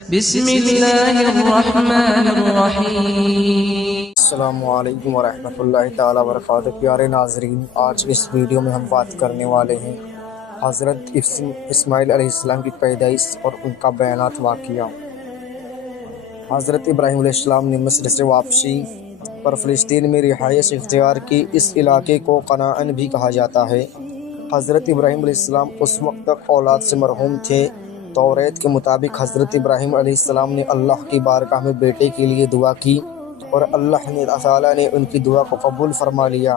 بسم اللہ الرحمن الرحیم۔ السلام علیکم ورحمۃ اللہ تعالیٰ وبرکاتہ۔ پیارے ناظرین، آج اس ویڈیو میں ہم بات کرنے والے ہیں حضرت اسماعیل علیہ السلام کی پیدائش اور ان کا بیانات واقعہ۔ حضرت ابراہیم علیہ السلام نے مصر سے واپسی پر فلسطین میں رہائش اختیار کی۔ اس علاقے کو کنعان بھی کہا جاتا ہے۔ حضرت ابراہیم علیہ السلام اس وقت تک اولاد سے محروم تھے۔ توریت کے مطابق حضرت ابراہیم علیہ السلام نے اللہ کی بارگاہ میں بیٹے کے لیے دعا کی اور اللہ تعالیٰ نے ان کی دعا کو قبول فرما لیا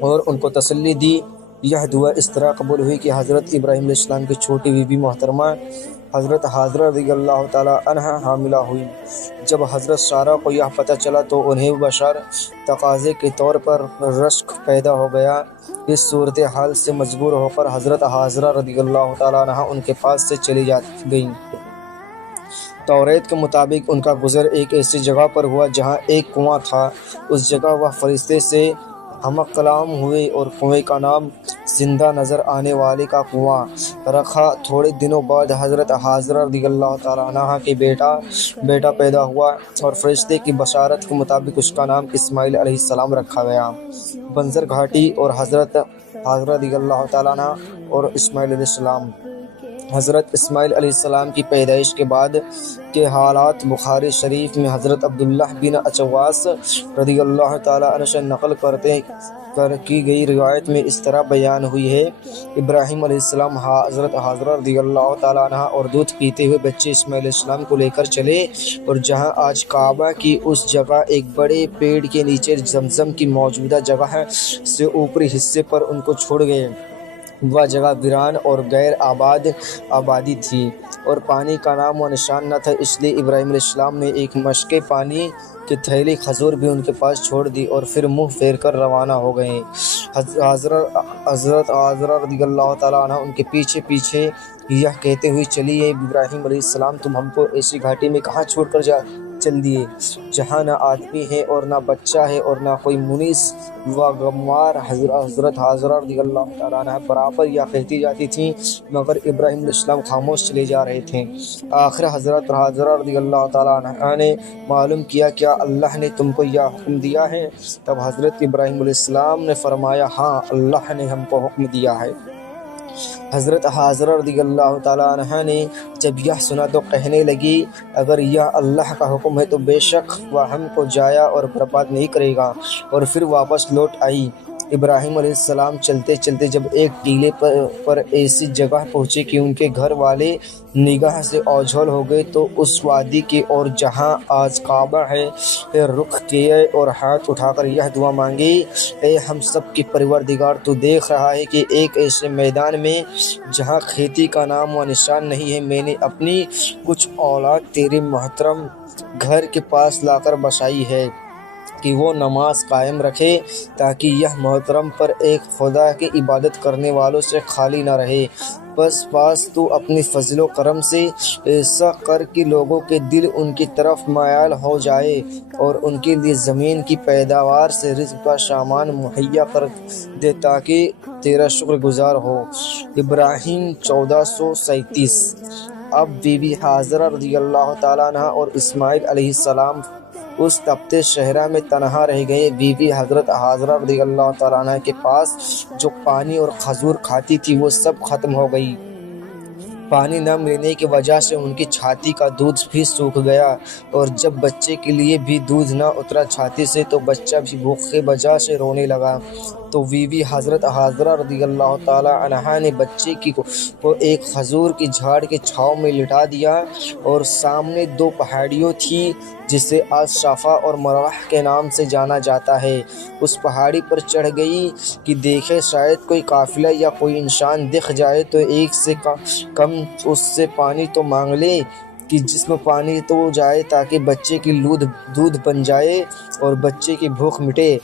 اور ان کو تسلی دی۔ یہ دعا اس طرح قبول ہوئی کہ حضرت ابراہیم علیہ السلام کی چھوٹی بیوی محترمہ حضرت حاجرہ رضی اللہ تعالیٰ عنہا حاملہ ہوئی۔ جب حضرت سارہ کو یہ پتہ چلا تو انہیں بشر تقاضے کے طور پر رشک پیدا ہو گیا۔ اس صورتحال سے مجبور ہو کر حضرت حاجرہ رضی اللہ تعالیٰ عنہا ان کے پاس سے چلی گئیں۔ توریت کے مطابق ان کا گزر ایک ایسی جگہ پر ہوا جہاں ایک کنواں تھا۔ اس جگہ وہ فرشتے سے ہم کلام ہوئے اور کنویں کا نام زندہ نظر آنے والے کا کنواں رکھا۔ تھوڑے دنوں بعد حضرت حاجرہ رضی اللہ تعالیٰ عنہا کے بیٹا پیدا ہوا اور فرشتے کی بشارت کے مطابق اس کا نام اسماعیل علیہ السلام رکھا گیا۔ بنظر گھاٹی اور حضرت حاجرہ رضی اللہ تعالیٰ عنہ اور اسماعیل علیہ السلام۔ حضرت اسماعیل علیہ السلام کی پیدائش کے بعد کے حالات بخاری شریف میں حضرت عبداللہ بن اچواس رضی اللہ تعالیٰ عنہ سے نقل کی گئی روایت میں اس طرح بیان ہوئی ہے۔ ابراہیم علیہ السلام حضرت حاجرہ رضی اللہ تعالیٰ عنہ اور دودھ پیتے ہوئے بچے اسماعیل علیہ السلام کو لے کر چلے اور جہاں آج کعبہ کی اس جگہ ایک بڑے پیڑ کے نیچے زمزم کی موجودہ جگہ سے اوپری حصے پر ان کو چھوڑ گئے۔ وہ جگہ ویران اور غیر آبادی تھی اور پانی کا نام و نشان نہ تھا، اس لیے ابراہیم علیہ السلام نے ایک مشق پانی کی تھیلی کھجور بھی ان کے پاس چھوڑ دی اور پھر منہ پھیر کر روانہ ہو گئے۔ حضرت حاجرہ رضی اللہ تعالیٰ عنہ ان کے پیچھے یہ کہتے ہوئے چلی، اے ابراہیم علیہ السلام، تم ہم کو ایسی گھاٹی میں کہاں چھوڑ کر چل دیے جہاں نہ آدمی ہے اور نہ بچہ ہے اور نہ کوئی منیس و غموار۔ حضرت حاجرہ رضی اللہ تعالیٰ عنہ برابر یا کہتی جاتی تھیں مگر ابراہیم علیہ السلام خاموش چلے جا رہے تھے۔ آخر حضرت حاجرہ رضی اللہ تعالیٰ عنہ نے معلوم کیا، کیا اللہ نے تم کو یہ حکم دیا ہے؟ تب حضرت ابراہیم علیہ السلام نے فرمایا، ہاں، اللہ نے ہم کو حکم دیا ہے۔ حضرت حاجرہ رضی اللہ تعالیٰ عنہ نے جب یہ سنا تو کہنے لگی، اگر یہ اللہ کا حکم ہے تو بے شک وہ ہم کو جایا اور برباد نہیں کرے گا، اور پھر واپس لوٹ آئی۔ ابراہیم علیہ السلام چلتے چلتے جب ایک ٹیلے پر ایسی جگہ پہنچے کہ ان کے گھر والے نگاہ سے اوجھل ہو گئے تو اس وادی کی اور جہاں آج کعبہ ہے رخ کیے اور ہاتھ اٹھا کر یہ دعا مانگی، اے ہم سب کی پروردگار، تو دیکھ رہا ہے کہ ایک ایسے میدان میں جہاں کھیتی کا نام و نشان نہیں ہے، میں نے اپنی کچھ اولاد تیرے محترم گھر کے پاس لا کر بسائی ہے کہ وہ نماز قائم رکھے تاکہ یہ محترم پر ایک خدا کی عبادت کرنے والوں سے خالی نہ رہے۔ بس تو اپنی فضل و کرم سے ایسا کر کہ لوگوں کے دل ان کی طرف مائل ہو جائے اور ان کے لیے زمین کی پیداوار سے رزق کا سامان مہیا کر دے تاکہ تیرا شکر گزار ہو۔ ابراہیم 1437۔ اب بی بی حاجرہ رضی اللہ تعالیٰ عنہ اور اسماعیل علیہ السلام اس تپتے صحرا میں تنہا رہ گئے۔ بی بی حضرت حاجرہ رضی اللہ تعالیٰ عنہ کے پاس جو پانی اور کھجور کھاتی تھی وہ سب ختم ہو گئی۔ پانی نہ ملنے کی وجہ سے ان کی چھاتی کا دودھ بھی سوکھ گیا اور جب بچے کے لیے بھی دودھ نہ اترا چھاتی سے تو بچہ بھی بھوک کی وجہ سے رونے لگا۔ تو بیوی حضرت حاجرہ رضی اللہ تعالیٰ عنہا نے بچے کو ایک کھجور کی جھاڑ کے چھاؤں میں لٹا دیا اور سامنے دو پہاڑیوں تھی جسے آج صفا اور مروہ کے نام سے جانا جاتا ہے، اس پہاڑی پر چڑھ گئی کہ دیکھے شاید کوئی قافلہ یا کوئی انسان دکھ جائے تو ایک سے کم اس سے پانی تو مانگ لے کہ جسم پانی تو جائے تاکہ بچے کی دودھ بن جائے اور بچے کی بھوک مٹے۔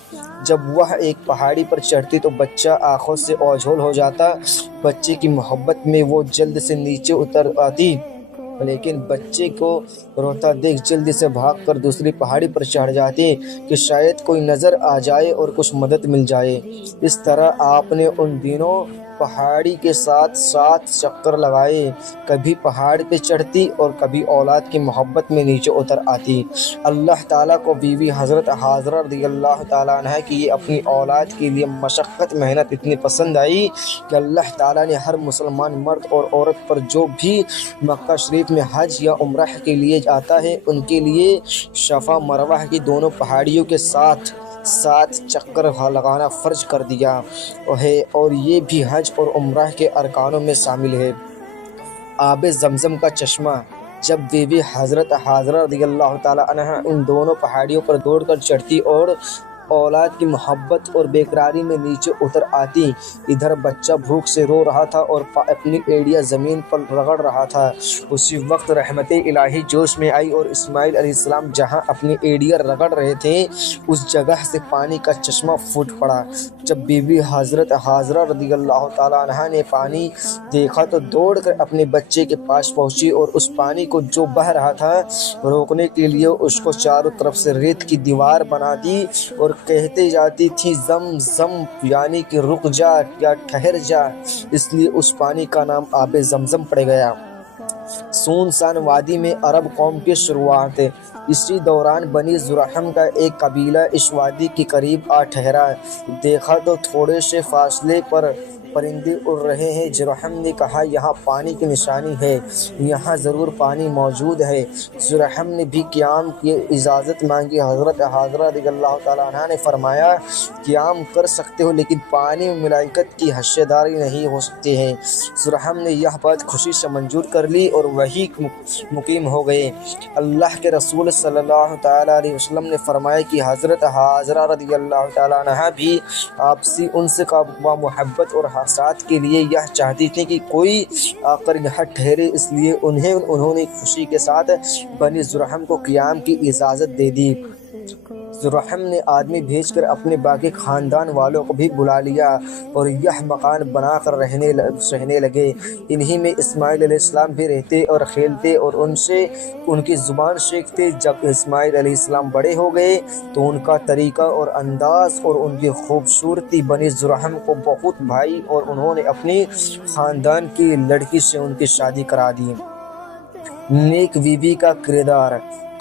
جب وہ ایک پہاڑی پر چڑھتی تو بچہ آنکھوں سے اوجھل ہو جاتا۔ بچے کی محبت میں وہ جلد سے نیچے اتر آتی لیکن بچے کو روتا دیکھ جلدی سے بھاگ کر دوسری پہاڑی پر چڑھ جاتی کہ شاید کوئی نظر آ جائے اور کچھ مدد مل جائے۔ اس طرح آپ نے ان دنوں پہاڑی کے ساتھ 7 چکر لگائے، کبھی پہاڑ پہ چڑھتی اور کبھی اولاد کی محبت میں نیچے اتر آتی۔ اللہ تعالیٰ کو بیوی حضرت حاجرہ رضی اللہ تعالیٰ عنہ کی یہ اپنی اولاد کے لیے مشقت محنت اتنی پسند آئی کہ اللہ تعالیٰ نے ہر مسلمان مرد اور عورت پر جو بھی مکہ شریف میں حج یا عمرہ کے لیے آتا ہے ان کے لیے صفا مروہ کی دونوں پہاڑیوں کے ساتھ 7 چکر لگانا فرض کر دیا ہے، اور یہ بھی حج اور عمرہ کے ارکانوں میں شامل ہے۔ آب زمزم کا چشمہ، جب بیوی حضرت حاجرہ رضی اللہ تعالیٰ عنہ ان دونوں پہاڑیوں پر دوڑ کر چڑھتی اور اولاد کی محبت اور بیقراری میں نیچے اتر آتی، ادھر بچہ بھوک سے رو رہا تھا اور اپنی ایڑیاں زمین پر رگڑ رہا تھا۔ اسی وقت رحمت الہی جوش میں آئی اور اسماعیل علیہ السلام جہاں اپنی ایڑیاں رگڑ رہے تھے اس جگہ سے پانی کا چشمہ پھوٹ پڑا۔ جب بیوی حضرت حاجرہ رضی اللہ تعالیٰ عنہ نے پانی دیکھا تو دوڑ کر اپنے بچے کے پاس پہنچی اور اس پانی کو جو بہہ رہا تھا روکنے کے لیے اس کو چاروں طرف سے ریت کی دیوار بنا دی اور کہتے جاتی تھی زم زم، یعنی کہ رک جا یا ٹھہر جا، اس لیے اس پانی کا نام آب زمزم پڑ گیا۔ سونسان وادی میں عرب قوم کی شروعات، اسی دوران بنی زرحم کا ایک قبیلہ اس وادی کے قریب آ ٹھہرا۔ دیکھا تو تھوڑے سے فاصلے پر پرندے اڑ رہے ہیں۔ زرحم نے کہا یہاں پانی کی نشانی ہے، یہاں ضرور پانی موجود ہے۔ زرحم نے بھی قیام کی اجازت مانگی۔ حضرت حاجرہ رضی اللہ تعالیٰ عنہ نے فرمایا قیام کر سکتے ہو لیکن پانی میں ملائکت کی حصہ داری نہیں ہو سکتے ہیں۔ زرحم نے یہ بات خوشی سے منظور کر لی اور وہی مقیم ہو گئے۔ اللہ کے رسول صلی اللہ تعالیٰ علیہ وسلم نے فرمایا کہ حضرت حاجرہ رضی اللہ تعالیٰ عنہ بھی آپسی انس کا محبت اور حساد کے لیے یہ چاہتی تھی کہ کوئی آ کر یہاں ٹھہرے، اس لیے انہوں نے خوشی کے ساتھ بنی زرحم کو قیام کی اجازت دے دی۔ زرحم نے آدمی بھیج کر اپنے باقی خاندان والوں کو بھی بلا لیا اور یہ مکان بنا کر رہنے لگے۔ انہی میں اسماعیل علیہ السلام بھی رہتے اور کھیلتے اور ان سے ان کی زبان سیکھتے۔ جب اسماعیل علیہ السلام بڑے ہو گئے تو ان کا طریقہ اور انداز اور ان کی خوبصورتی بنی زرحم کو بہت بھائی اور انہوں نے اپنی خاندان کی لڑکی سے ان کی شادی کرا دی۔ نیک بیوی کا کردار،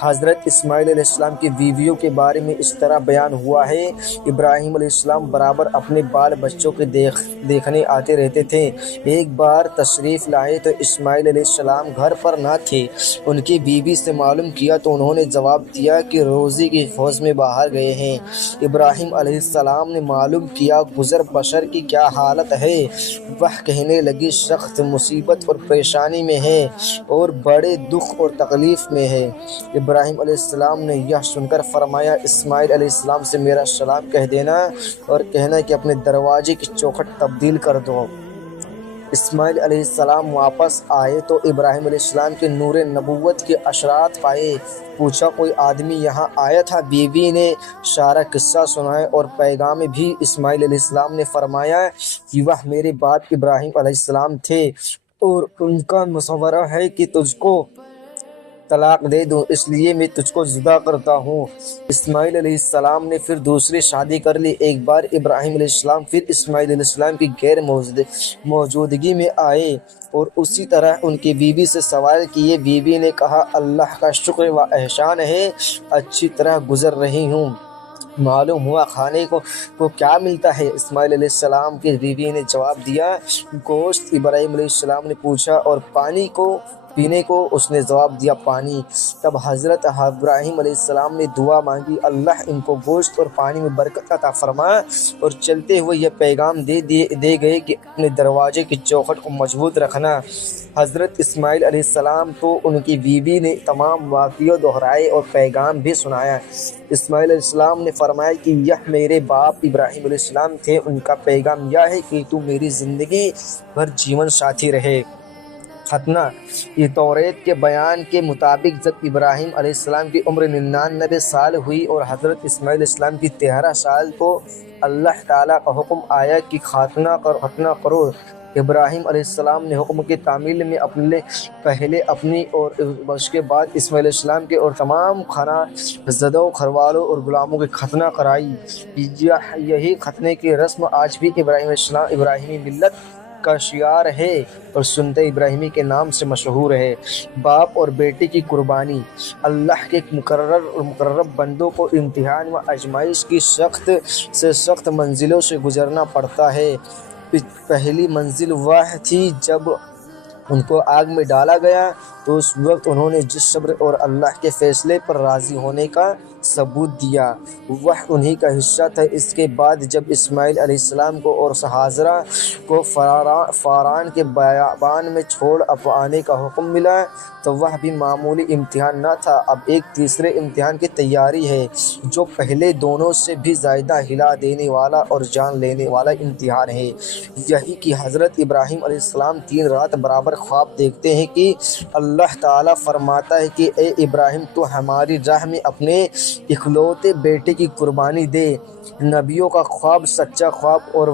حضرت اسماعیل علیہ السلام کی بیویوں کے بارے میں اس طرح بیان ہوا ہے، ابراہیم علیہ السلام برابر اپنے بال بچوں کے دیکھنے آتے رہتے تھے۔ ایک بار تشریف لائے تو اسماعیل علیہ السلام گھر پر نہ تھے۔ ان کی بیوی سے معلوم کیا تو انہوں نے جواب دیا کہ روزی کی کھوج میں باہر گئے ہیں۔ ابراہیم علیہ السلام نے معلوم کیا گزر بسر کی کیا حالت ہے۔ وہ کہنے لگی سخت مصیبت اور پریشانی میں ہے اور بڑے دکھ اور تکلیف میں ہے۔ ابراہیم علیہ السلام نے یہ سن کر فرمایا اسماعیل علیہ السلام سے میرا سلام کہہ دینا اور کہنا کہ اپنے دروازے کی چوکھٹ تبدیل کر دو۔ اسماعیل علیہ السلام واپس آئے تو ابراہیم علیہ السلام کے نور نبوت کے اشارات پائے۔ پوچھا کوئی آدمی یہاں آیا تھا؟ بیوی نے سارا قصہ سنایا اور پیغام بھی۔ اسماعیل علیہ السلام نے فرمایا کہ وہ میرے باپ ابراہیم علیہ السلام تھے اور ان کا مشورہ ہے کہ تجھ کو طلاق دے دوں، اس لیے میں تجھ کو جدا کرتا ہوں۔ اسماعیل علیہ السلام نے پھر دوسری شادی کر لی۔ ایک بار ابراہیم علیہ السلام پھر اسماعیل علیہ السلام کی غیر موجودگی میں آئے اور اسی طرح ان کی بیوی سے سوال کیے۔ بیوی نے کہا اللہ کا شکر و احسان ہے، اچھی طرح گزر رہی ہوں۔ معلوم ہوا کھانے کو کیا ملتا ہے؟ اسماعیل علیہ السلام کی بیوی نے جواب دیا گوشت۔ ابراہیم علیہ السلام نے پوچھا اور پانی کو پینے کو؟ اس نے جواب دیا پانی۔ تب حضرت ابراہیم علیہ السلام نے دعا مانگی اللہ ان کو گوشت اور پانی میں برکت عطا فرما، اور چلتے ہوئے یہ پیغام دے گئے کہ اپنے دروازے کی چوکھٹ کو مضبوط رکھنا۔ حضرت اسماعیل علیہ السلام تو ان کی بیوی نے تمام واقعے دہرائے اور پیغام بھی سنایا۔ اسماعیل علیہ السلام نے فرمایا کہ یہ میرے باپ ابراہیم علیہ السلام تھے، ان کا پیغام یہ ہے کہ تو میری زندگی بھر جیون ساتھی رہے۔ ختنہ، یہ توریت کے بیان کے مطابق جب ابراہیم علیہ السلام کی عمر 99 سال ہوئی اور حضرت اسماعیل علیہ السلام کی 13 سال تو اللہ تعالیٰ کا حکم آیا کہ ختنہ کرو۔ ابراہیم علیہ السلام نے حکم کی تعمیل میں پہلے اپنی اور اس کے بعد اسماعیل علیہ السلام کے اور تمام خانہ زدوں، گھر والوں اور غلاموں کی ختنہ کرائی۔ یہی ختنے کی رسم آج بھی ابراہیمی ملت کا شعار ہے اور سنت ابراہیمی کے نام سے مشہور ہے۔ باپ اور بیٹے کی قربانی۔ اللہ کے مقرب بندوں کو امتحان و آزمائش کی سخت سے سخت منزلوں سے گزرنا پڑتا ہے۔ پہلی منزل وہ تھی جب ان کو آگ میں ڈالا گیا تو اس وقت انہوں نے جس صبر اور اللہ کے فیصلے پر راضی ہونے کا ثبوت دیا وہ انہی کا حصہ تھا۔ اس کے بعد جب اسماعیل علیہ السلام کو اور ہاجرہ کو فاران کے بیابان میں چھوڑ آنے کا حکم ملا تو وہ بھی معمولی امتحان نہ تھا، اب ایک تیسرے امتحان کی تیاری ہے جو پہلے دونوں سے بھی زیادہ ہلا دینے والا اور جان لینے والا امتحان ہے۔ یہی کہ حضرت ابراہیم علیہ السلام 3 رات برابر خواب دیکھتے ہیں کہ اللہ تعالیٰ فرماتا ہے کہ اے ابراہیم تو ہماری راہ میں اپنے اکلوتے بیٹے کی قربانی دے۔ نبیوں کا خواب سچا خواب اور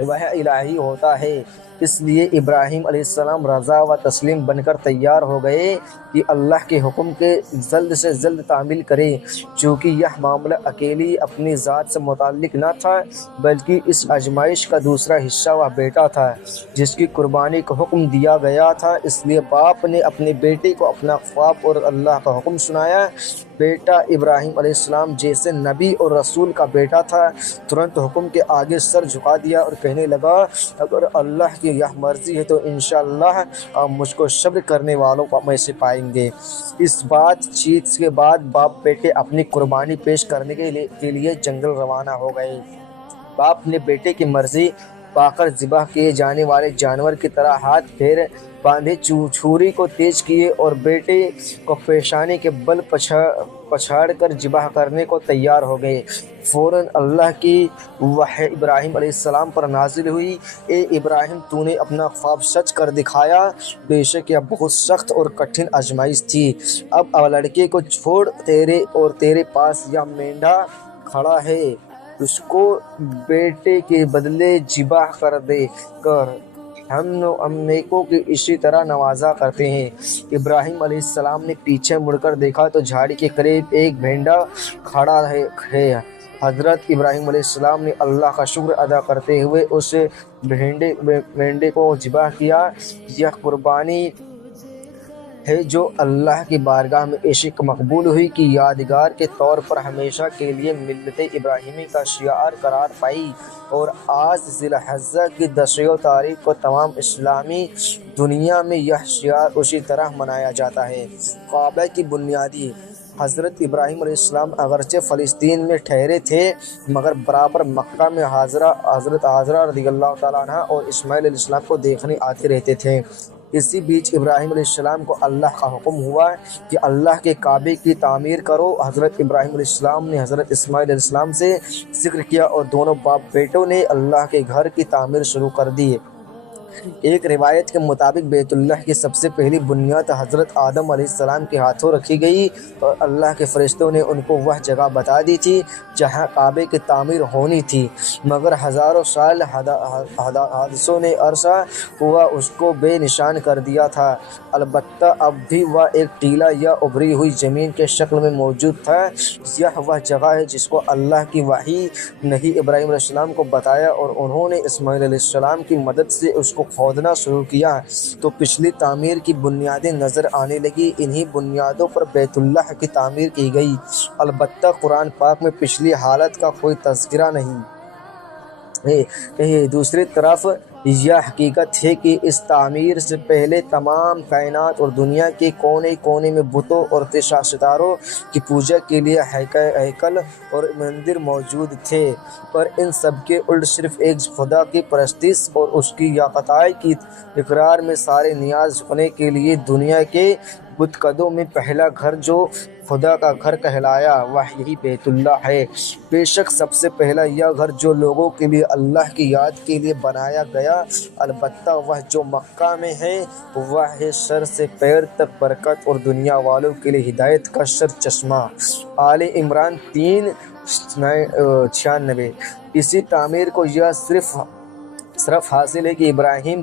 وحی الہی ہوتا ہے، اس لیے ابراہیم علیہ السلام رضا و تسلیم بن کر تیار ہو گئے کہ اللہ کے حکم کے جلد سے جلد تعمیل کریں، چونکہ یہ معاملہ اکیلی اپنی ذات سے متعلق نہ تھا بلکہ اس آزمائش کا دوسرا حصہ وہ بیٹا تھا جس کی قربانی کا حکم دیا گیا تھا۔ اس لیے باپ نے اپنے بیٹے کو اپنا خواب اور اللہ کا حکم سنایا۔ بیٹا ابراہیم علیہ السلام جیسے نبی اور رسول کا بیٹا تھا، ترنت حکم کے آگے سر جھکا دیا اور کہنے لگا اگر اللہ کی یہ مرضی ہے تو انشاءاللہ آپ مجھ کو صبر کرنے والوں کو میں سے پائیں گے۔ اس بات چیت کے بعد باپ بیٹے اپنی قربانی پیش کرنے کے لیے جنگل روانہ ہو گئے۔ باپ نے بیٹے کی مرضی پا کر ذبح کیے جانے والے جانور کی طرح ہاتھ پیر باندھے چھری کو تیز کیے اور بیٹے کو پیشانی کے بل پچھاڑ کر ذبح کرنے کو تیار ہو گئے۔ فوراً اللہ کی وحی ابراہیم علیہ السلام پر نازل ہوئی، اے ابراہیم تو نے اپنا خواب سچ کر دکھایا، بے شک یہ بہت سخت اور کٹھن آزمائش تھی۔ اب لڑکے کو چھوڑ، تیرے پاس یہ مینڈھا کھڑا ہے، اس کو بیٹے کے بدلے ذبح کر دے کر ہم نیکوں کی اسی طرح نوازا کرتے ہیں۔ ابراہیم علیہ السلام نے پیچھے مڑ کر دیکھا تو جھاڑی کے قریب ایک بھینڈا کھڑا ہے۔ حضرت ابراہیم علیہ السلام نے اللہ کا شکر ادا کرتے ہوئے اس بھینڈے کو ذبح کیا۔ یہ قربانی ہے جو اللہ کی بارگاہ میں ایسی مقبول ہوئی کہ یادگار کے طور پر ہمیشہ کے لیے ملت ابراہیمی کا شعار قرار پائی، اور آج ذی الحجہ کی 10 تاریخ کو تمام اسلامی دنیا میں یہ شعار اسی طرح منایا جاتا ہے۔ کعبہ کی بنیادی۔ حضرت ابراہیم علیہ السلام اگرچہ فلسطین میں ٹھہرے تھے مگر برابر مکہ میں حضرت ہاجرہ رضی اللہ تعالیٰ عنہ اور اسماعیل علیہ السلام کو دیکھنے آتے رہتے تھے۔ اسی بیچ ابراہیم علیہ السلام کو اللہ کا حکم ہوا کہ اللہ کے کعبے کی تعمیر کرو۔ حضرت ابراہیم علیہ السلام نے حضرت اسماعیل علیہ السلام سے ذکر کیا اور دونوں باپ بیٹوں نے اللہ کے گھر کی تعمیر شروع کر دی۔ ایک روایت کے مطابق بیت اللہ کی سب سے پہلی بنیاد حضرت آدم علیہ السلام کے ہاتھوں رکھی گئی اور اللہ کے فرشتوں نے ان کو وہ جگہ بتا دی تھی جہاں کعبے کی تعمیر ہونی تھی، مگر ہزاروں سال حادثوں نے عرصہ ہوا اس کو بے نشان کر دیا تھا۔ البتہ اب بھی وہ ایک ٹیلا یا ابھری ہوئی زمین کے شکل میں موجود تھا۔ یہ وہ جگہ ہے جس کو اللہ کی وحی نے ابراہیم علیہ السلام کو بتایا اور انہوں نے اسماعیل علیہ السلام کی مدد سے اس کو کھودنا شروع کیا تو پچھلی تعمیر کی بنیادیں نظر آنے لگی۔ انہی بنیادوں پر بیت اللہ کی تعمیر کی گئی۔ البتہ قرآن پاک میں پچھلی حالت کا کوئی تذکرہ نہیں ہے۔ دوسری طرف یہ حقیقت ہے کہ اس تعمیر سے پہلے تمام کائنات اور دنیا کے کونے کونے میں بتوں اور ستاروں کی پوجا کے لیے ہیکل اور مندر موجود تھے، پر ان سب کے الٹ صرف ایک خدا کی پرستش اور اس کی یکتائی کی اقرار میں سارے نیاز جھکنے کے لیے دنیا کے بت قدوں میں پہلا گھر جو خدا کا گھر کہلایا وہ یہی بیت اللہ ہے۔ بے شک سب سے پہلا یہ گھر جو لوگوں کے لیے اللہ کی یاد کے لیے بنایا گیا، البتہ وہ جو مکہ میں ہے وہ ہے سر سے پیر تک برکت اور دنیا والوں کے لیے ہدایت کا سر چشمہ۔ آل عمران 3:96۔ اسی تعمیر کو یہ صرف حاصل ہے کہ ابراہیم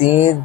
3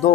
2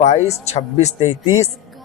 22 26 33